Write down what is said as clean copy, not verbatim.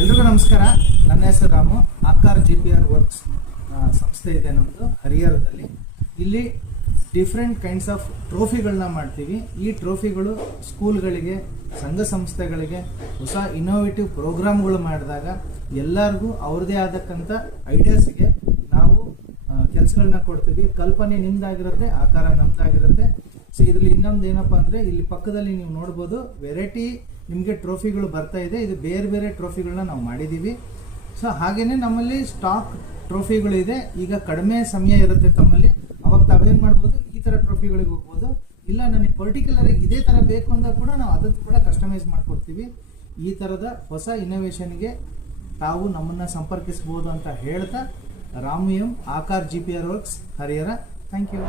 ಎಲ್ರಿಗೂ ನಮಸ್ಕಾರ. ನನ್ನ ಹೆಸರು ರಾಮು. ಆಕಾರ್ GPR ವರ್ಕ್ಸ್ ಸಂಸ್ಥೆ ಇದೆ ನಮ್ಮದು ಹರಿಹರದಲ್ಲಿ. ಇಲ್ಲಿ ಡಿಫ್ರೆಂಟ್ ಕೈಂಡ್ಸ್ ಆಫ್ ಟ್ರೋಫಿಗಳನ್ನ ಮಾಡ್ತೀವಿ. ಈ ಟ್ರೋಫಿಗಳು ಸ್ಕೂಲ್ಗಳಿಗೆ, ಸಂಘ ಸಂಸ್ಥೆಗಳಿಗೆ ಹೊಸ ಇನ್ನೋವೇಟಿವ್ ಪ್ರೋಗ್ರಾಮ್ಗಳು ಮಾಡಿದಾಗ ಎಲ್ಲರಿಗೂ ಅವ್ರದ್ದೇ ಆದಕ್ಕಂಥ ಐಡಿಯಾಸ್ಗೆ ನಾವು ಕೆಲಸಗಳನ್ನ ಕೊಡ್ತೀವಿ. ಕಲ್ಪನೆ ನಿಮ್ದಾಗಿರುತ್ತೆ, ಆಕಾರ ನಮ್ದಾಗಿರುತ್ತೆ. ಸೊ ಇದರಲ್ಲಿ ಇನ್ನೊಂದು ಏನಪ್ಪ ಅಂದರೆ, ಇಲ್ಲಿ ಪಕ್ಕದಲ್ಲಿ ನೀವು ನೋಡ್ಬೋದು ವೆರೈಟಿ ನಿಮಗೆ ಟ್ರೋಫಿಗಳು ಬರ್ತಾ ಇದೆ. ಇದು ಬೇರೆ ಬೇರೆ ಟ್ರೋಫಿಗಳನ್ನ ನಾವು ಮಾಡಿದ್ದೀವಿ. ಸೊ ಹಾಗೆಯೇ ನಮ್ಮಲ್ಲಿ ಸ್ಟಾಕ್ ಟ್ರೋಫಿಗಳಿದೆ. ಈಗ ಕಡಿಮೆ ಸಮಯ ಇರುತ್ತೆ ತಮ್ಮಲ್ಲಿ, ಅವಾಗ ತಾವೇನು ಮಾಡ್ಬೋದು, ಈ ಥರ ಟ್ರೋಫಿಗಳಿಗೆ ಹೋಗ್ಬೋದು. ಇಲ್ಲ ನನಗೆ ಪರ್ಟಿಕ್ಯುಲರಾಗಿ ಇದೇ ಥರ ಬೇಕು ಅಂದಾಗ ಕೂಡ ನಾವು ಅದನ್ನು ಕೂಡ ಕಸ್ಟಮೈಸ್ ಮಾಡಿಕೊಡ್ತೀವಿ. ಈ ಥರದ ಹೊಸ ಇನ್ನೋವೇಷನ್ಗೆ ತಾವು ನಮ್ಮನ್ನು ಸಂಪರ್ಕಿಸ್ಬೋದು ಅಂತ ಹೇಳ್ತಾ, Ramu M, Akar GPR works, Harihara. Thank you.